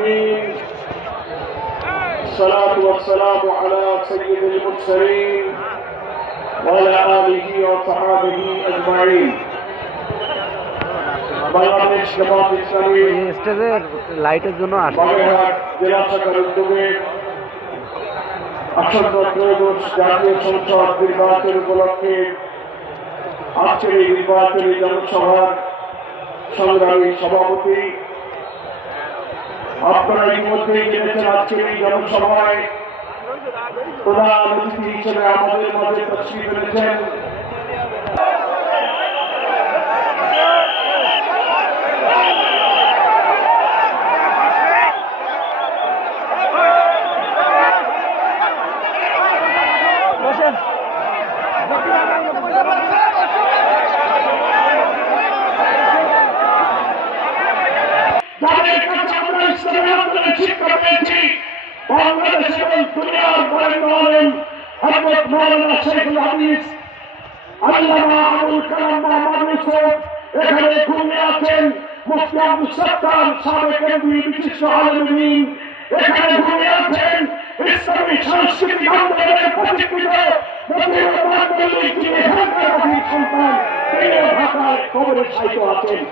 العالمين الصلاة والسلام على سيد المرسلين وعلى آله وصحبه أجمعين বাংলাদেশ জামাত ইসলামী স্টেজের লাইটের জন্য বাগেরহাট জেলা শাখার উদ্যোগে আসন্ন ত্রয়োদশ জাতীয় সংসদ নির্বাচন উপলক্ষে আজকের এই নির্বাচনী জনসভার সংগ্রামী সভাপতি, আপনারা ইতিমধ্যেই জেনেছেন আজকের এই জনসভায় প্রধান অতিথি হিসেবে আমাদের মাঝে তশরিফ এনেছেন যাদের কাছে আমরা ইসলামের আন্দোলনের শিক্ষা পেয়েছি, বাংলাদেশ এবং দুনিয়ার বরেণ্য আলেম হযরত মাওলানা শেখুল হাদিস আল্লামা আবুল কালাম মোহাম্মদ ইউসুফ এখানে ঘুমিয়ে আছেন। মুফতি আব্দুস সাত্তার সাবেক এমপি বিশিষ্ট আলেমীন এখানে ঘুমিয়ে আছেন। ইসলামী সাংস্কৃতিক আন্দোলনের প্রতিষ্ঠিত মতিউর রহমান মল্লিক যিনি এখানকার বাসীর সন্তান, তিনিও ঢাকার কবরে শায়িত আছেন।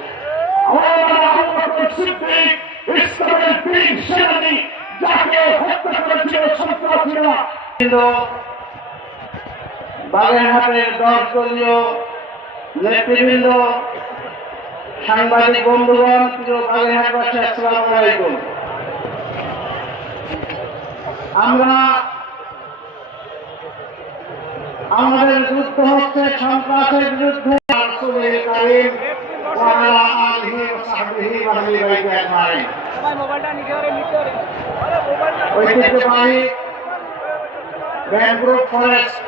ইসলামের বীর সেনানী যাকে হত্যা করেছিল সন্ত্রাসীরা। বাগেরহাটের 10 দলীয় নেতৃবৃন্দ, সাংবাদিক বন্ধুগণ, প্রিয় বাগেরহাটবাসী, আসসালামু আলাইকুম। আমরা আমাদের যুদ্ধ হচ্ছে সন্ত্রাসের বিরুদ্ধে। রাসূলের কারীম ওয়া আলা আলিহি ওয়া সাহবিহি ওয়া আহলি বাইতি আজমাইন। ঐতিহ্যবাহী ব্যাংগ্রোভ ফরেস্ট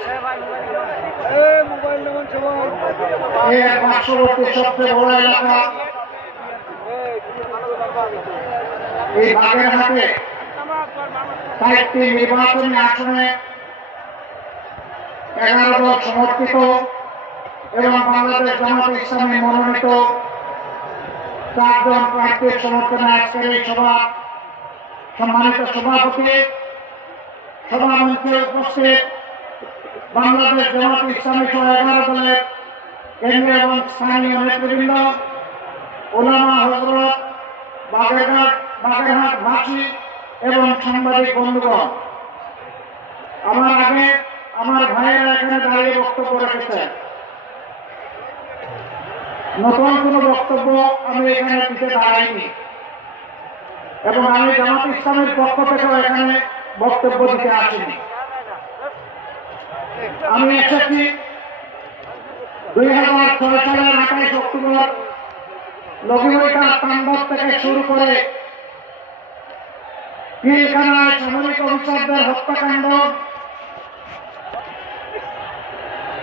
এর পার্শ্ববর্তী সবচেয়ে বড় এলাকা এই বাগেরহাটে 4টি নির্বাচনী আসনে 11 দল সমর্থিত এবং বাংলাদেশ জামাত ইসলামী মনোনীত 4 জন প্রার্থীর সমর্থনে আজকের এই সভা সম্মানিত সভাপতি, সভামঞ্চে উপস্থিত বাংলাদেশ জামাত ইসলামী সহ 11 দলের কেন্দ্রীয় এবং স্থানীয় নেতৃবৃন্দ, ওলামা হযরত, বাগেরহাটবাসী এবং সাংবাদিক বন্ধুগণ। আমার আগে আমার ভাইয়েরা এখানে দাঁড়িয়ে বক্তব্য রেখেছেন। নতুন কোন বক্তব্য আমি এখানে দিতে দাঁড়াইনি এবং আমি জামাত ইসলামের পক্ষ থেকেও এখানে বক্তব্য দিতে আসিনি। আমি এসেছি 2006 সালের 28 অক্টোবর লগিবৈঠার তাণ্ডব থেকে শুরু করে পিলখানায় সামরিক অফিসারদের হত্যাকাণ্ড।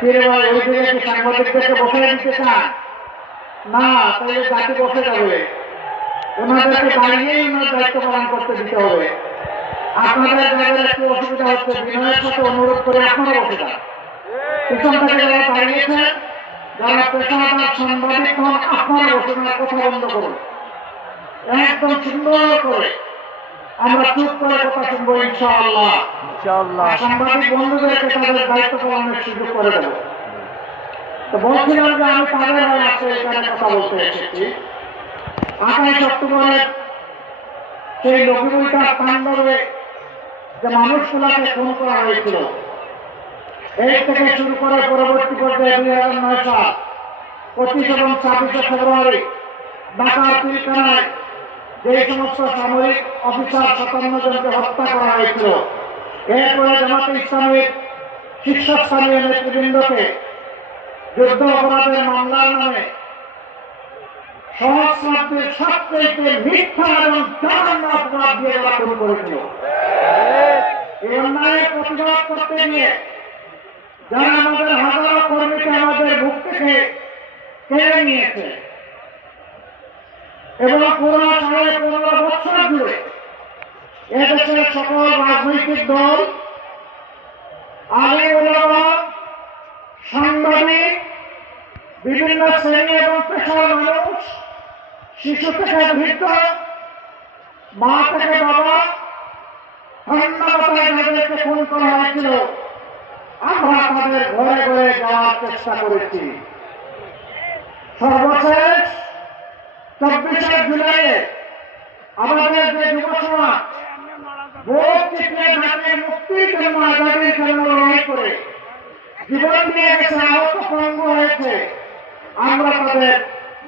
ওই দিকে কি সাংবাদিকদেরকে বসে দিতে চান? না, তাহলে জাতি বসে যাবে। ওনাদেরকে দাঁড়িয়েই ওনার দায়িত্ব পালন করতে দিতে হবে। আপনাদের যাদের একটু অসুবিধা হচ্ছে, বিনয়ের সাথে অনুরোধ করে আপনারা বসে যান। পিছন থেকে যারা দাঁড়িয়েছেন, যারা পেশাদার সাংবাদিক হন, আপনারা বসে ওনার কথা বন্ধ করুন। একদম সুন্দর করে আমরা চুপ করে কথা শুনবো ইনশাআল্লাহ। সাংবাদিক বন্ধুদেরকে তাদের দায়িত্ব পালনের সুযোগ করে দেব। তো বলছিলাম যে আমি তাদের হয়ে আজকে এখানে কথা বলতে এসেছি। 28 অক্টোবরের সেই লগিবৈঠার তাণ্ডবে যে মানুষগুলাকে খুন করা হয়েছিল, এই থেকে শুরু করে পরবর্তী পর্যায়ে 2009 সাল 25 এবং 26 ফেব্রুয়ারি ঢাকার পিলখানায় যে সমস্ত সামরিক অফিসার 57 জনকে হত্যা করা হয়েছিল, এরপরে জামাতে ইসলামীর শীর্ষস্থানীয় নেতৃবৃন্দকে যুদ্ধ অপরাধের মামলার নামে সহস্রাব্দের সবচেয়ে মিথ্যা এবং জঘন্য অপরাধ দিয়ে তারা খুন করেছিল। এই অন্যায়ের প্রতিবাদ করতে গিয়ে যারা আমাদের হাজারো কর্মীকে আমাদের বুক থেকে কেড়ে নিয়েছে এবং পুরো 15.5 বছর জুড়ে এদেশের সকল রাজনৈতিক দল, আলেম ওলামা, সাংবাদিক, বিভিন্ন শ্রেণী এবং পেশার মানুষ, শিশু থেকে বৃদ্ধ মা থেকে বাবা ঠান্ডা মাথায় যাদেরকে খুন করা হয়েছিল আমরা তাদের ঘরে ঘরে যাওয়ার চেষ্টা করেছি। সর্বশেষ 24শে জুলাই আমাদের যে যুব সমাজ ভোট চিত্রে ঢাকায় মুক্তির জন্য আজাদির জন্য লড়াই করে জীবন দিয়ে গেছে, আহত পঙ্গু হয়েছে, আমরা তাদের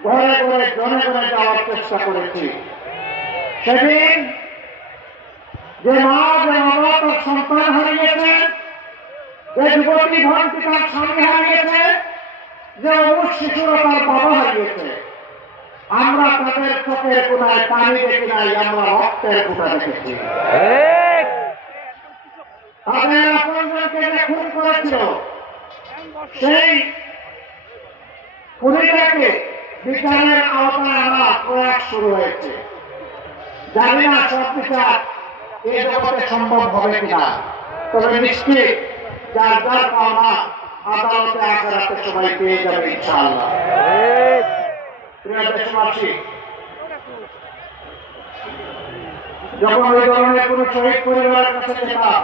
ঘরে ঘরে জনে জনে যাওয়ার চেষ্টা করেছি। সেদিন যে মা যে বাবা তার সন্তান হারিয়েছে, যে যুবতী ভন্টি তার স্বামী হারিয়েছে, যে অবুজ শিশুরা তার বাবা হারিয়েছে, আমরা তাদের চোখের কোনায় পানি দেখি নাই, আমরা রক্তের ফোঁটা দেখেছি। তাদের আপনজনকে যে খুন করেছিল সেই খুনিটাকে বিচারের আওতায় আনার প্রয়াস শুরু হয়েছে। জানি না সব বিচার এই জগতে সম্ভব হবে কিনা, তবে নিশ্চিত যার যার পাওনা আদালতে আখেরাতে সবাই পেয়ে যাবে ইনশাআল্লাহ। প্রিয় দেশবাসী, যখন ওই ধরনের কোন শহীদ পরিবারের কাছে যেতাম,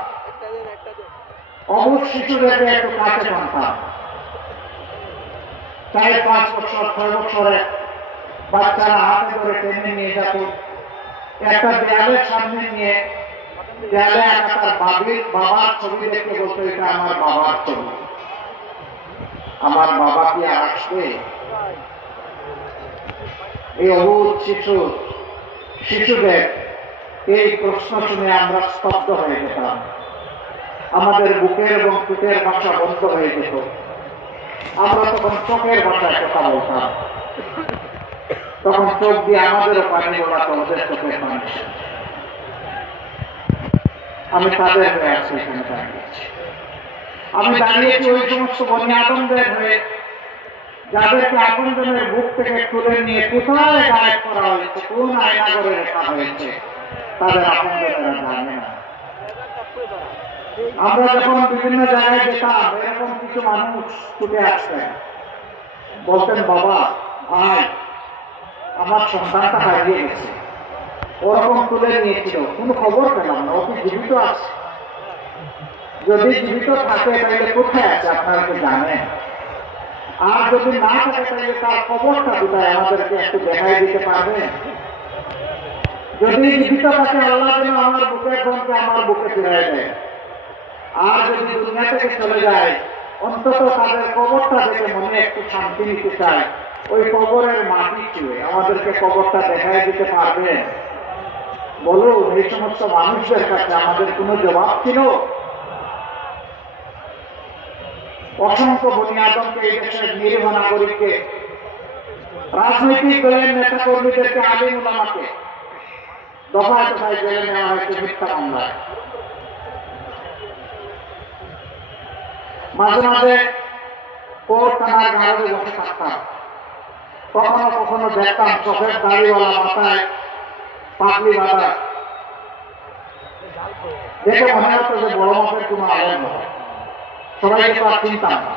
অবুজ শিশুদেরকে একটু কাছে টানতাম। 4-5 বছর 6 বছরে বাচ্চারা হাতে ধরে টেনে নিয়ে যেত, একটা দেয়ালের সামনে নিয়ে দেয়ালে একটা তার বাবার ছবি দেখতে বলতো, এটা আমার বাবার ছবি, আমার বাবা কি আসবে? এই অবুজ শিশুদের এই প্রশ্ন শুনে আমরা স্তব্ধ হয়ে যেতাম। আমাদের বুকের এবং পিঠের ভাষা বন্ধ হয়ে যেত। আমরা তখন চোখের ভাষায় কথা বলতাম, তখন চোখ দিয়ে আমাদেরও পানি গড়াতো, ওদের চোখের পানি। আমি তাদের হয়ে আছি, এখানে দাঁড়িয়েছি। আমি দাঁড়িয়েছি ওই সমস্ত বনি আদমদের হয়ে যাদেরকে আপনজনের বুক থেকে তুলে নিয়ে কোথায় গায়েব করা হয়েছে, কোন আয়না করে রেখা হয়েছে, তাদের আপনজনেরা জানে না। আমরা যখন বিভিন্ন জায়গায় যেতাম, এরকম কিছু মানুষ ছুটে আসতেন, বলতেন, বাবা, ভাই, আমার সন্তানটা হারিয়ে গেছে, ওরকম তুলে নিয়েছিল, কোন খবর পেলাম না, ও কি জীবিত আছে? যদি জীবিত থাকে তাহলে কোথায় আছে আপনারা কি জানেন? আর যদি না থাকে তাহলে তার খবরটা কোথায়, আমাদেরকে একটু দেখাই দিতে পারবেন? যদি জীবিত থাকে, আল্লাহ যেন আমার বুকের ধনকে আমার বুকে ফিরাই দেয়। আর যদি দুনিয়া থেকে চলে যায়, অন্তত তাদের কবরটা দেখে মনে একটু শান্তি নিতে চায়। ওই কবরের মাটি ছুঁয়ে আমাদেরকে কবরটা দেখাই দিতে পারবেন? বলুন, এই সমস্ত মানুষদের কাছে আমাদের কোনো জবাব ছিল? অসংখ্য বনি আদমকে, এই দেশের নিরীহ নাগরিককে, রাজনৈতিক দলের নেতা কর্মীদেরকে, আলিম উলামাকে দফায় দফায় জেলে নেওয়া হয়েছে মিথ্যা মামলায়। মাঝে মাঝে কোর্ট থানার ঘাড়ে বসে থাকতাম, কখনো কখনো দেখতাম চোখের দাড়িওয়ালা, মাথায় পাগড়ি বাঁধা, দেখে মনে হতো যে বড় মাপের কোনো আলেম নয়। সবাইকে তো আর চিনতাম না।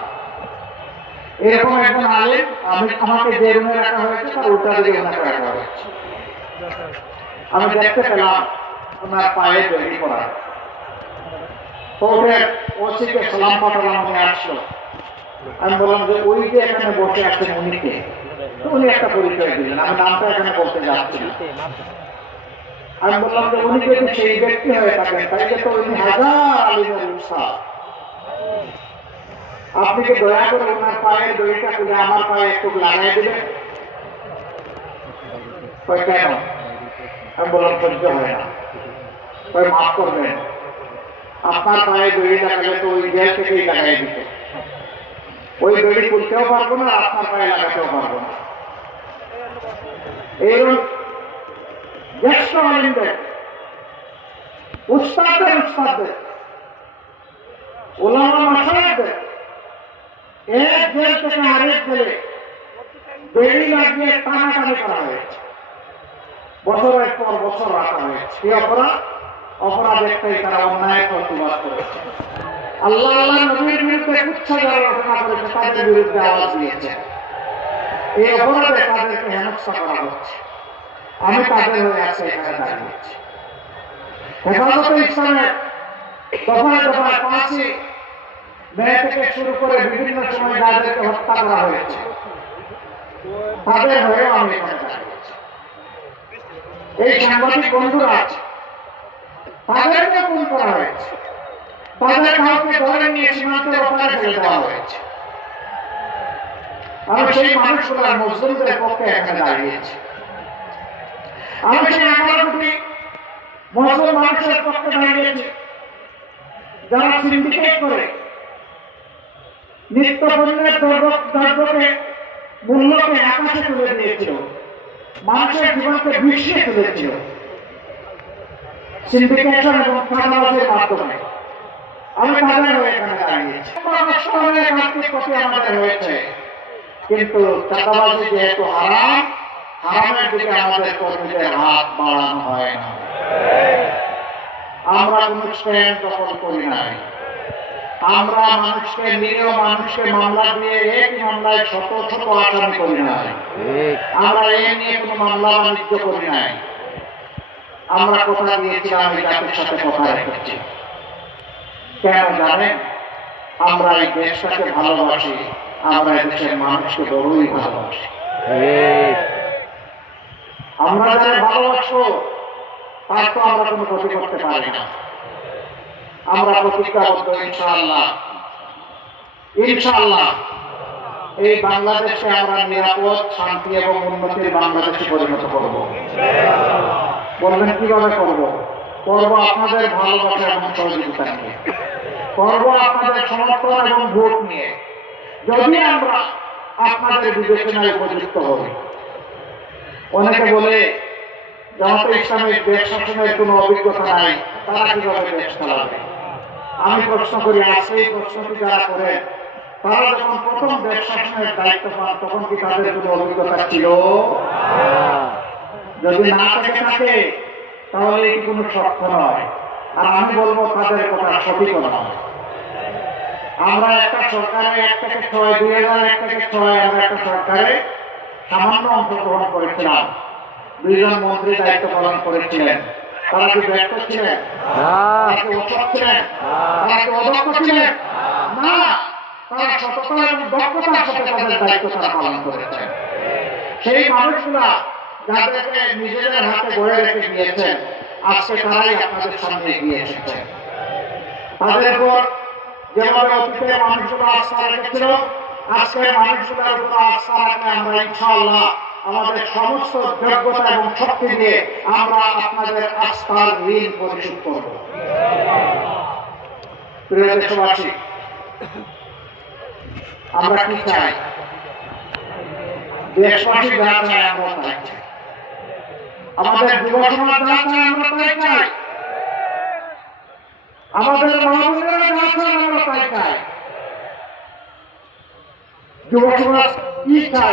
এরকম একজন আলেম, আমাকে যে রুমে রাখা হয়েছে তার উল্টা দিকে ওনাকে রাখা হয়েছে। আমি দেখতে পেলাম ওনার পায়ে জড়ি করা। কোর্টের ওসিকে সালাম পাঠালাম, উনি আসলো। আমি বললাম যে ওই যে এখানে বসে আছেন উনি কে? উনি একটা পরিচয় দিলেন, আমি নামটা এখানে বলতে যাচ্ছি না। আমি বললাম যে উনি যদি সেই ব্যক্তি হয়ে থাকেন তাইলে তো উনি হাজার আলিমের উৎসাহ। আপনি কি দয়া করে ওনার পায়ের দড়িটা খুলে আমার পায়ে একটু লাগাই দেবেন? কেন? আমি বললাম সহ্য হয় না। মাফ করবেন, আপনার পায়ে দড়ি লাগালে তো ওই জেল থেকেই লাগাই দিতে, ওই দড়ি খুলতেও পারবো না, আপনার পায়ে লাগাতেও পারবো না। এরকম জ্যেষ্ঠ আলিমদের, উস্তাদদের, ওলামা মাশায়েখদের এক জেল থেকে আরেক জেলে বেড়ি লাগিয়ে টানাটানি করা হয়েছে, বছরের পর বছর রাখা হয়েছে। কি অপরাধ একটাই, তারা অন্যায় প্রতিবাদ করেছে। আল্লাহ নবীর বিরুদ্ধে কুচ্ছা যারা রচনা করেছে তাদের বিরুদ্ধে আওয়াজ দিয়েছে। এই অপরাধে তাদেরকে হেনস্থা করা হচ্ছে। আমি তাদের হয়ে আজকে এখানে দাঁড়িয়েছি। হেফাজতে ইসলামের দফায় দফায় 5ই মে থেকে শুরু করে বিভিন্ন সময় যাদেরকে হত্যা করা হয়েছে তাদের হয়েও আমি এখানে দাঁড়িয়েছি। এই সাংবাদিক বন্ধুরা তাদেরকে খুন করা হয়েছে, তাদের কাউকে ধরে নিয়ে সীমান্তের ওপারে ফেলে দেওয়া হয়েছে। আমি সেই মানুষগুলোর মুসলিমদের পক্ষে এখানে দাঁড়িয়েছি। আমি সেই 11 কোটি মুসলিম মানুষের পক্ষে দাঁড়িয়েছি যারা সিন্ডিকেট করে নিত্য পণ্যের দ্রব্যকে মূল্যকে আকাশে তুলে দিয়েছিল, মানুষের জীবনকে বিষিয়ে তুলেছিল সিন্ডিকেশন এবং চাঁদাবাজির মাধ্যমে। আমি তাদের হয়ে এখানে দাঁড়িয়েছি। ক্ষতি আমাদের হয়েছে, কিন্তু চাঁদাবাজি যেহেতু হারাম, হারামের দিকে আমাদের কর্মীদের হাত বাড়ানো হয় না। আমরা কোন স্ট্যান্ড দখল করি নাই। আমরা নিরীহ মানুষকে মামলা দিয়ে একই মামলায় শত শত আসামি করি নাই। আমরা এ নিয়ে কোনো মামলা বাণিজ্য করি নাই। আমরা কথা দিয়েছিলাম এই জাতির সাথে কথা রেখেছি। কেন জানেন? আমরা এই দেশটাকে ভালোবাসি, আমরা এই দেশের মানুষকে বড়ই ভালোবাসি। আমরা যারা ভালোবাসবো তার তো আমরা কোনো ক্ষতি করতে পারি না। আমরা প্রতিজ্ঞাবদ্ধ ইনশাআল্লাহ, ইনশাআল্লাহ এই বাংলাদেশকে আমরা নিরাপদ, শান্তি এবং উন্নতির বাংলাদেশে পরিণত করব। বলবেন কিভাবে করব? করব আপনাদের ভালোবাসা এবং সহযোগিতা নিয়ে, করব আপনাদের সমর্থন এবং ভোট নিয়ে। যদি আমরা আপনাদের বিবেচনায় উপযুক্ত হই। অনেকে বলে জামাতে ইসলামের দেশ শাসনের কোনো অভিজ্ঞতা নাই, তারা কিভাবে দেশ চালাবে? আমি প্রশ্ন করি, আছে এই প্রশ্নটি যারা করে তারা যখন প্রথম দেশ শাসনের দায়িত্ব পান তখন কি তাদের কোনো অভিজ্ঞতা ছিল? যদি না থেকে থাকে তাহলে এটি কোনো সত্য নয়। আর আমি বলবো তাদের কথা সঠিক নয়। আমরা একটা সরকারে 1 থেকে 6, 2001 থেকে 6 আমরা একটা সরকারে সামান্য অংশগ্রহণ করেছিলাম। 2 জন মন্ত্রী দায়িত্ব পালন করেছিলেন। তারা কি ব্যর্থ ছিলেন? তারা কি অসৎ ছিলেন? তারা কি অদক্ষ ছিলেন? না, তারা সততা এবং দক্ষতার সাথে তাদের দায়িত্ব তারা পালন করেছেন। সেই মানুষগুলা যাদেরকে নিজেদের হাতে গড়ে রেখে দিয়েছেন, আজকে তারাই আপনাদের সামনে এগিয়ে এসেছেন। তাদের উপর যেভাবে অতীতের মানুষগুলো আস্থা রেখেছিল, আজকের মানুষগুলোর উপর আস্থা রাখলে আমরা ইনশাআল্লাহ আমাদের সমস্ত যোগ্যতা এবং শক্তি দিয়ে আমরা আপনাদের আস্থার ঋণ পরিশোধ করব। প্রিয় দেশবাসী, আমরা কি চাই? দেশবাসী যা চাই আমরা তাই চাই। আমাদের যুব সমাজ যা চাই আমরা তাই চাই। আমাদের মা-বোনেরা যা চাই আমরা তাই চাই। যুব সমাজ কি চাই?